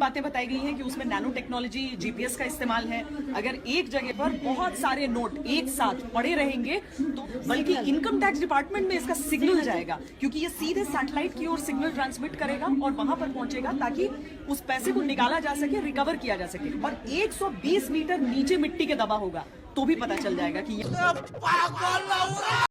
बातें बताई गई हैं कि उसमें नैनो टेक्नोलॉजी, जीपीएस का इस्तेमाल है। अगर एक जगह पर बहुत सारे नोट एक साथ पड़े रहेंगे तो बल्कि इनकम टैक्स डिपार्टमेंट में इसका सिग्नल जाएगा, क्योंकि ये सीधे सैटेलाइट की ओर सिग्नल ट्रांसमिट करेगा और वहां पर पहुंचेगा ताकि उस पैसे को निकाला जा सके, रिकवर किया जा सके। और 120 मीटर नीचे मिट्टी के दबा होगा तो भी पता चल जाएगा कि ये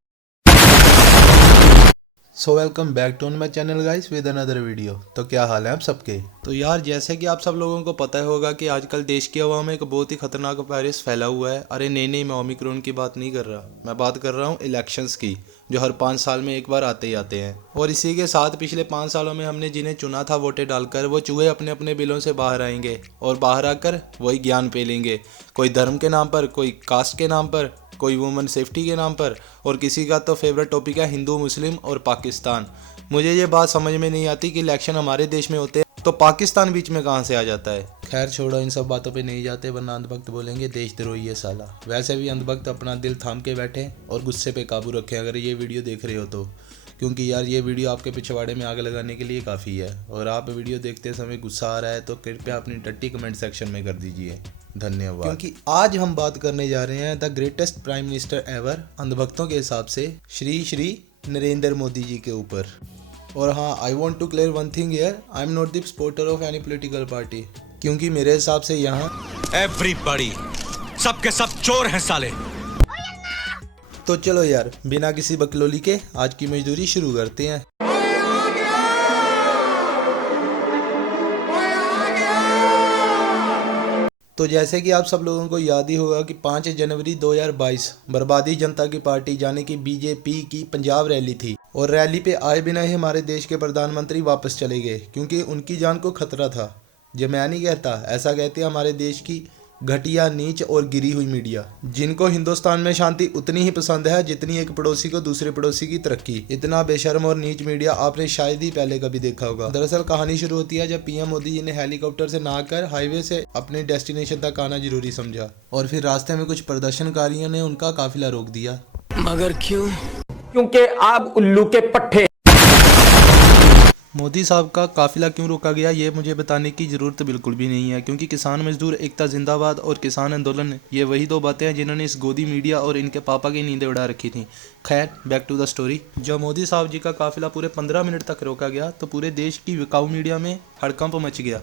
so welcome back to my channel guys with another video. तो क्या हाल है आप सबके। तो यार जैसे कि आप सब लोगों को पता होगा कि आजकल देश की हवा में एक बहुत ही खतरनाक वायरस फैला हुआ है। अरे नहीं, मैं ओमिक्रॉन की बात नहीं कर रहा, मैं बात कर रहा हूँ इलेक्शंस की, जो हर 5 साल में एक बार आते ही आते हैं। और इसी के साथ पिछले 5 सालों में हमने जिन्हें चुना था वोटें डालकर, वो चूहे अपने अपने बिलों से बाहर आएंगे और बाहर आकर वही ज्ञान पेलेंगे, कोई धर्म के नाम पर, कोई कास्ट के नाम पर, कोई वुमेन सेफ्टी के नाम पर, और किसी का तो फेवरेट टॉपिक है हिंदू, मुस्लिम और पाकिस्तान। मुझे ये बात समझ में नहीं आती कि इलेक्शन हमारे देश में होते हैं तो पाकिस्तान बीच में कहाँ से आ जाता है। खैर छोड़ो, इन सब बातों पे नहीं जाते, वरना अंधभक्त बोलेंगे देशद्रोही है साला। वैसे भी अंधभक्त अपना दिल थाम के बैठे और गुस्से पे काबू रखें अगर ये वीडियो देख रहे हो तो, क्योंकि यार ये वीडियो आपके पिछवाड़े में आग लगाने के लिए काफ़ी है। और आप वीडियो देखते समय गुस्सा आ रहा है तो कृपया अपनी टट्टी कमेंट सेक्शन में कर दीजिए, धन्यवाद। क्योंकि आज हम बात करने जा रहे हैं the greatest prime minister ever, अंधभक्तों के हिसाब से श्री नरेंद्र मोदी जी के ऊपर। और हाँ, I want to clear one thing here, I am not the supporter of any political party, क्योंकि मेरे हिसाब से यहाँ एवरीबॉडी, सबके सब चोर हैं साले। तो चलो यार, बिना किसी बकलोली के आज की मजदूरी शुरू करते हैं। तो जैसे कि आप सब लोगों को याद ही होगा कि 5 जनवरी 2022 बर्बादी जनता की पार्टी यानी कि बीजेपी की पंजाब रैली थी, और रैली पे आए बिना ही हमारे देश के प्रधानमंत्री वापस चले गए क्योंकि उनकी जान को खतरा था। जो मैं नहीं कहता, ऐसा कहते हैं हमारे देश की घटिया, नीच और गिरी हुई मीडिया, जिनको हिंदुस्तान में शांति उतनी ही पसंद है जितनी एक पड़ोसी को दूसरे पड़ोसी की तरक्की। इतना बेशर्म और नीच मीडिया आपने शायद ही पहले कभी देखा होगा। दरअसल कहानी शुरू होती है जब पीएम मोदी जी ने हेलीकॉप्टर से ना आकर हाईवे से अपने डेस्टिनेशन तक आना जरूरी समझा, और फिर रास्ते में कुछ प्रदर्शनकारियों ने उनका काफिला रोक दिया। मगर क्यों? क्योंकि आप उल्लू के पट्टे। मोदी साहब का काफिला क्यों रोका गया ये मुझे बताने की ज़रूरत बिल्कुल भी नहीं है, क्योंकि किसान मजदूर एकता जिंदाबाद और किसान आंदोलन, ये वही 2 बातें हैं जिन्होंने इस गोदी मीडिया और इनके पापा की नींदें उड़ा रखी थी। खैर, बैक टू द स्टोरी। जब मोदी साहब जी का काफिला पूरे 15 मिनट तक रोका गया तो पूरे देश की विकाऊ मीडिया में हड़कंप मच गया।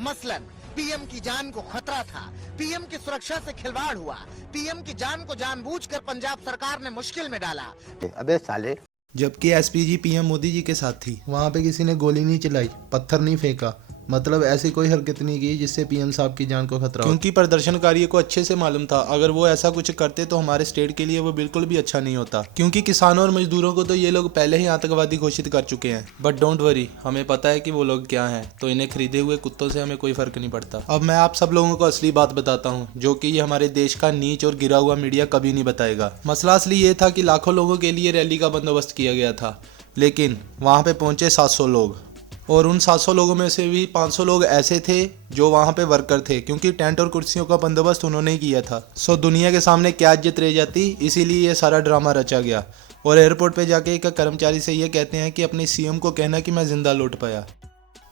मसलन पीएम की जान को खतरा था, पीएम की सुरक्षा से खिलवाड़ हुआ, पीएम की जान को जानबूझकर पंजाब सरकार ने मुश्किल में डाला। अबे साले, जबकि एसपीजी पीएम मोदी जी के साथ थी, वहाँ पे किसी ने गोली नहीं चलाई, पत्थर नहीं फेंका, मतलब ऐसी कोई हरकत नहीं की जिससे पीएम साहब की जान को खतरा हो। क्योंकि प्रदर्शनकारियों को अच्छे से मालूम था अगर वो ऐसा कुछ करते तो हमारे स्टेट के लिए वो बिल्कुल भी अच्छा नहीं होता, क्योंकि किसानों और मजदूरों को तो ये लोग पहले ही आतंकवादी घोषित कर चुके हैं। बट डोंट वरी, हमें पता है कि वो लोग क्या हैं, तो इन्हें खरीदे हुए कुत्तों से हमें कोई फर्क नहीं पड़ता। अब मैं आप सब लोगों को असली बात बताता हूँ, जो कि ये हमारे देश का नीच और गिरा हुआ मीडिया कभी नहीं बताएगा। मसला असली ये था कि लाखों लोगों के लिए रैली का बंदोबस्त किया गया था, लेकिन वहाँ पे पहुंचे 700 लोग, और उन 700 लोगों में से भी 500 लोग ऐसे थे जो वहाँ पे वर्कर थे, क्योंकि टेंट और कुर्सियों का बंदोबस्त उन्होंने ही किया था। सो दुनिया के सामने क्या इज्जत रह जाती, इसीलिए ये सारा ड्रामा रचा गया। और एयरपोर्ट पे जाके एक कर्मचारी से ये कहते हैं कि अपने सीएम को कहना कि मैं जिंदा लौट पाया।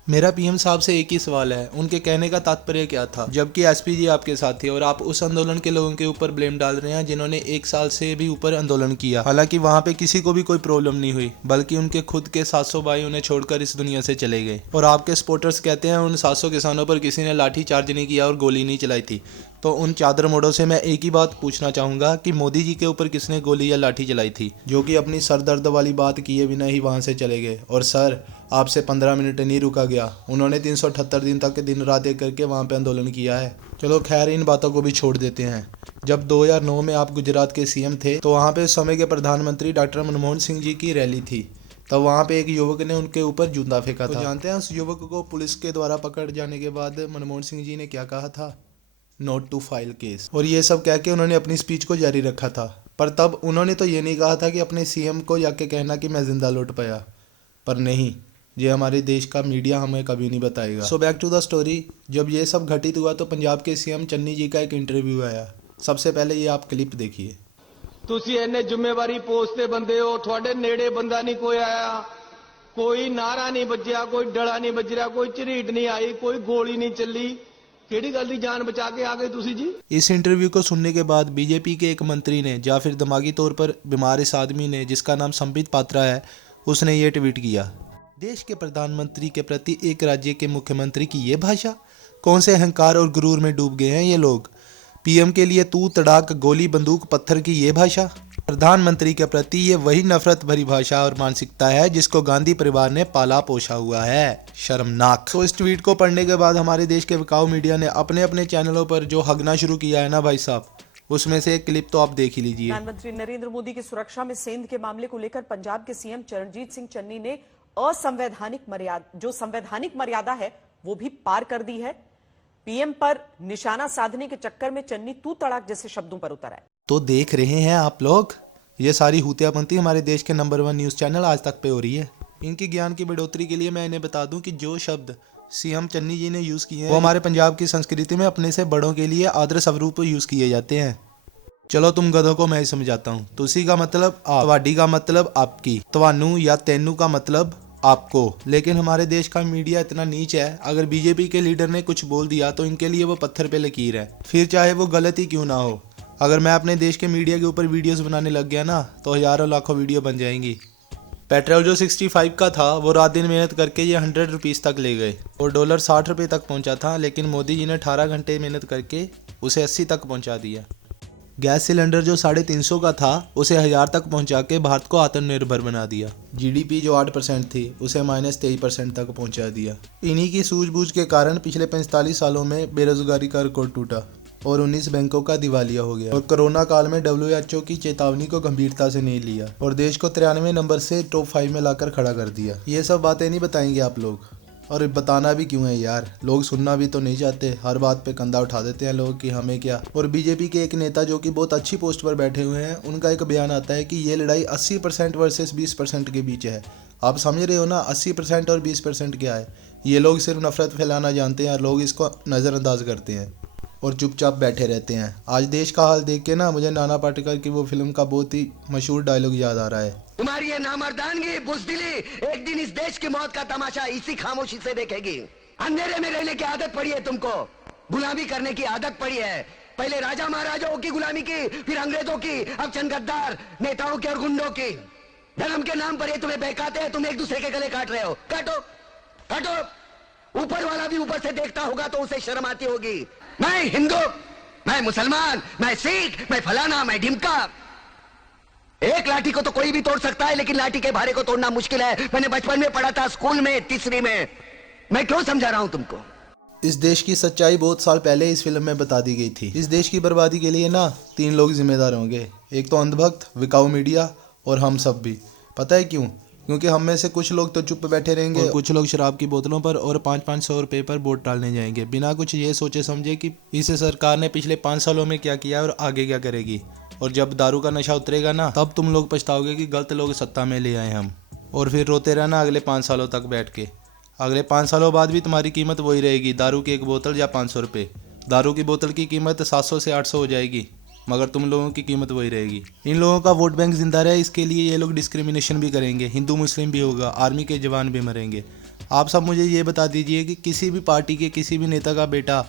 मेरा पीएम साहब से एक ही सवाल है, उनके कहने का तात्पर्य क्या था, जबकि एसपीजी आपके साथ थे और आप उस आंदोलन के लोगों के ऊपर ब्लेम डाल रहे हैं जिन्होंने 1 साल से भी ऊपर आंदोलन किया। हालांकि वहां पे किसी को भी कोई प्रॉब्लम नहीं हुई, बल्कि उनके खुद के 700 भाई उन्हें छोड़कर इस दुनिया से चले गए। और आपके सपोर्टर्स कहते हैं उन 700 किसानों पर किसी ने लाठी चार्ज नहीं किया और गोली नहीं चलाई थी। तो उन चादर मोड़ों से मैं एक ही बात पूछना चाहूँगा कि मोदी जी के ऊपर किसने गोली या लाठी चलाई थी, जो कि अपनी सरदर्द वाली बात किए बिना ही वहाँ से चले गए। और सर, आपसे 15 मिनट नहीं रुका गया, उन्होंने 378 दिन तक दिन रात एक करके वहाँ पे आंदोलन किया है। चलो खैर, इन बातों को भी छोड़ देते हैं। जब 2009 में आप गुजरात के सीएम थे तो वहाँ पे उस समय के प्रधानमंत्री डॉक्टर मनमोहन सिंह जी की रैली थी, तब वहाँ पे एक युवक ने उनके ऊपर जूता फेंका था। जानते हैं उस युवक को पुलिस के द्वारा पकड़ जाने के बाद मनमोहन सिंह जी ने क्या कहा था? Not to file case. और ये सब कह के उन्होंने अपनी स्पीच को जारी रखा था, पर तब उन्होंने तो ये नहीं कहा था कि अपने सीएम को जाके कहना कि मैं जिंदा लौट पाया। पर नहीं, ये हमारे देश का मीडिया हमें कभी नहीं बताएगा। So back to the story. जब ये सब घटित हुआ तो पंजाब के सीएम चन्नी जी का एक इंटरव्यू आया। सबसे पहले ये आप क्लिप देखिए। ਤੁਸੀਂ ਇਹਨੇ ਜ਼ਿੰਮੇਵਾਰੀ ਪੋਸਟ ਤੇ ਬੰਦੇ ਹੋ, ਤੁਹਾਡੇ ਨੇੜੇ ਬੰਦਾ ਨਹੀਂ ਕੋਈ ਆਇਆ, कोई नारा नहीं बजया, कोई डड़ा नहीं बज रहा, कोई झरीट नहीं आई, कोई गोली नहीं चली। केड़ी गल दी जान बचा के आ गए तुसी जी। इस इंटरव्यू को सुनने के बाद बीजेपी के एक मंत्री ने या फिर दिमागी तौर पर बीमार इस आदमी ने, जिसका नाम संबित पात्रा है, उसने ये ट्वीट किया, देश के प्रधानमंत्री के प्रति एक राज्य के मुख्यमंत्री की ये भाषा, कौन से अहंकार और गुरूर में डूब गए हैं ये लोग। पीएम के लिए तू तड़ाक गोली बंदूक पत्थर की ये भाषा। प्रधानमंत्री के प्रति ये वही नफरत भरी भाषा और मानसिकता है जिसको गांधी परिवार ने पाला पोषा हुआ है। शर्मनाक। तो इस ट्वीट को पढ़ने के बाद हमारे देश के विकाऊ मीडिया ने अपने अपने चैनलों पर जो हगना शुरू किया है ना भाई साहब, उसमें से एक क्लिप तो आप देख ही लीजिए। प्रधानमंत्री नरेंद्र मोदी की सुरक्षा में सेंध के मामले को लेकर पंजाब के सीएम चरणजीत सिंह चन्नी ने संवैधानिक मर्यादा है वो भी पार कर दी है। पीएम पर निशाना साधने के चक्कर में चन्नी तू तड़ाक जैसे शब्दों पर उतर आए। तो देख रहे हैं आप लोग, ये सारी हूतियापंती हमारे देश के नंबर 1 न्यूज़ चैनल आज तक पे हो रही है। इनकी ज्ञान की बढ़ोतरी के लिए मैं इन्हें बता दूं कि जो शब्द सीएम चन्नी जी ने यूज़ किए हैं वो हमारे पंजाब की संस्कृति में अपने से बड़ों के लिए आदर स्वरूप यूज़ किए जाते हैं। चलो तुम गधों को मैं ही समझाता हूँ। तुसी का मतलब आप, तवाडी का मतलब आपकी, तवानू या तेनू का मतलब आपको। लेकिन हमारे देश का मीडिया इतना नीच है, अगर बीजेपी के लीडर ने कुछ बोल दिया तो इनके लिए वो पत्थर पे लकीर है, फिर चाहे वो गलत ही क्यों ना हो। अगर मैं अपने देश के मीडिया के ऊपर वीडियोस बनाने लग गया ना तो हजारों लाखों वीडियो बन जाएंगी। पेट्रोल जो 65 का था वो रात दिन मेहनत करके ये 100 रुपीज़ तक ले गए और डॉलर 60 रुपये तक पहुंचा था, लेकिन मोदी जी ने 18 घंटे मेहनत करके उसे 80 तक पहुंचा दिया। गैस सिलेंडर जो 350 का था उसे 1000 तक पहुंचा के भारत को आत्मनिर्भर बना दिया। जीडीपी जो 8% थी उसे -23% तक पहुंचा दिया। इन्हीं की सूझबूझ के कारण पिछले 45 सालों में बेरोजगारी का रिकॉर्ड टूटा और 19 बैंकों का दिवालिया हो गया। और कोरोना काल में WHO की चेतावनी को गंभीरता से नहीं लिया और देश को 93 नंबर से टॉप 5 में लाकर खड़ा कर दिया। ये सब बातें नहीं बताएंगे आप लोग, और बताना भी क्यों है यार, लोग सुनना भी तो नहीं चाहते। हर बात पे कंधा उठा देते हैं लोग कि हमें क्या। और बीजेपी के एक नेता जो कि बहुत अच्छी पोस्ट पर बैठे हुए हैं, उनका एक बयान आता है कि ये लड़ाई 80% वर्सेस 20% के बीच है। आप समझ रहे हो ना, 80% और 20% क्या है। ये लोग सिर्फ नफरत फैलाना जानते हैं और लोग इसको नज़रअंदाज करते हैं और चुपचाप बैठे रहते हैं। आज देश का हाल देख के ना मुझे नाना पाटेकर की वो फिल्म का बहुत ही मशहूर डायलॉग याद आ रहा है, तुम्हारी ये नामर्दानगी बुज़दिली एक दिन इस देश की मौत का तमाशा इसी खामोशी से देखेगी। अंधेरे में रहने की आदत पड़ी है तुमको, गुलामी करने की आदत पड़ी है। पहले राजा महाराजाओं की गुलामी की, फिर अंग्रेजों की, अब चंद गद्दार नेताओं की और गुंडों की। धर्म के नाम पर ये तुम्हें बहकाते हैं, तुम एक दूसरे के गले काट रहे हो। काटो काटो, ऊपर वाला भी ऊपर से देखता होगा तो उसे शर्म आती होगी। मैं हिंदू, मैं मुसलमान, मैं सिख, मैं फलाना, मैं ढिमका। एक लाठी को तो कोई भी तोड़ सकता है, लेकिन लाठी के भारे को तोड़ना मुश्किल है। मैंने बचपन में पढ़ा था, स्कूल में, तीसरी में। मैं क्यों समझा रहा हूं तुमको। इस देश की सच्चाई बहुत साल पहले इस फिल्म में बता दी गई थी। इस देश की बर्बादी के लिए ना 3 लोग जिम्मेदार होंगे, एक तो अंधभक्त, विकाऊ मीडिया और हम सब भी। पता है क्यों? क्योंकि हम में से कुछ लोग तो चुप बैठे रहेंगे और कुछ लोग शराब की बोतलों पर और 500-500 रुपये पर वोट डालने जाएंगे, बिना कुछ ये सोचे समझे कि इस सरकार ने पिछले 5 सालों में क्या किया और आगे क्या करेगी। और जब दारू का नशा उतरेगा ना, तब तुम लोग पछताओगे कि गलत लोग सत्ता में ले आए हम। और फिर रोते रहना अगले 5 सालों तक बैठ के। अगले 5 सालों बाद भी तुम्हारी कीमत वही रहेगी, दारू की एक बोतल या 500 रुपये। दारू की बोतल की कीमत 700 से 800 हो जाएगी, मगर तुम लोगों की कीमत वही रहेगी। इन लोगों का वोट बैंक जिंदा रहे, इसके लिए ये लोग डिस्क्रिमिनेशन भी करेंगे। हिंदू मुस्लिम भी होगा, आर्मी के जवान भी मरेंगे। आप सब मुझे ये बता दीजिए कि किसी भी पार्टी के किसी भी नेता का बेटा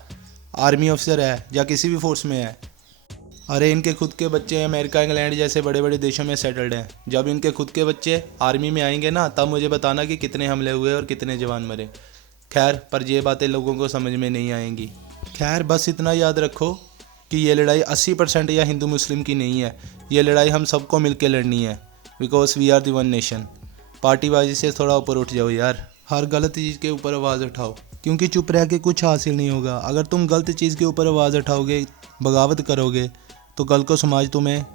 आर्मी अफसर है या किसी भी फोर्स में है। अरे इनके खुद के बच्चे अमेरिका इंग्लैंड जैसे बड़े बड़े देशों में सेटल्ड हैं। जब इनके खुद के बच्चे आर्मी में आएंगे ना, तब मुझे बताना कि कितने हमले हुए और कितने जवान मरे। खैर, पर ये बातें लोगों को समझ में नहीं आएंगी। खैर, बस इतना याद रखो कि ये लड़ाई 80% या हिंदू मुस्लिम की नहीं है, ये लड़ाई हम सबको मिलकर लड़नी है। Because we are the one nation. पार्टीबाजी से थोड़ा ऊपर उठ जाओ यार, हर गलत चीज़ के ऊपर आवाज़ उठाओ, क्योंकि चुप रह के कुछ हासिल नहीं होगा। अगर तुम गलत चीज़ के ऊपर आवाज़ उठाओगे, बगावत करोगे, तो कल को समाज तुम्हें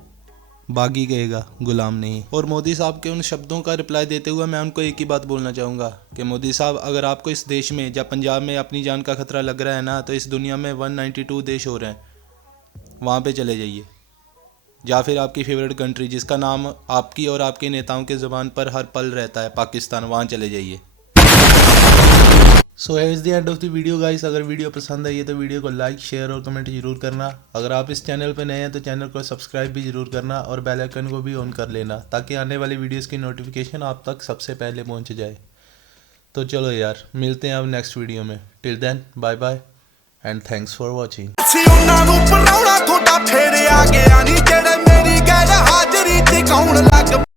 बागी कहेगा, गुलाम नहीं। और मोदी साहब के उन शब्दों का रिप्लाई देते हुए मैं उनको एक ही बात बोलना चाहूँगा कि मोदी साहब, अगर आपको इस देश में या पंजाब में अपनी जान का खतरा लग रहा है ना, तो इस दुनिया में 192 देश हो रहे हैं, वहाँ पे चले जाइए। या फिर आपकी फेवरेट कंट्री जिसका नाम आपकी और आपके नेताओं के ज़ुबान पर हर पल रहता है, पाकिस्तान, वहाँ चले जाइए। सो है is the end of the video guys. अगर वीडियो पसंद आई है तो वीडियो को लाइक शेयर और कमेंट जरूर करना। अगर आप इस चैनल पर नए हैं तो चैनल को सब्सक्राइब भी जरूर करना और बेल आइकन को भी ऑन कर लेना ताकि आने वाली वीडियोस की नोटिफिकेशन आप तक सबसे पहले पहुंच जाए। तो चलो यार, मिलते हैं अब नेक्स्ट वीडियो में। Till then bye bye and thanks for watching.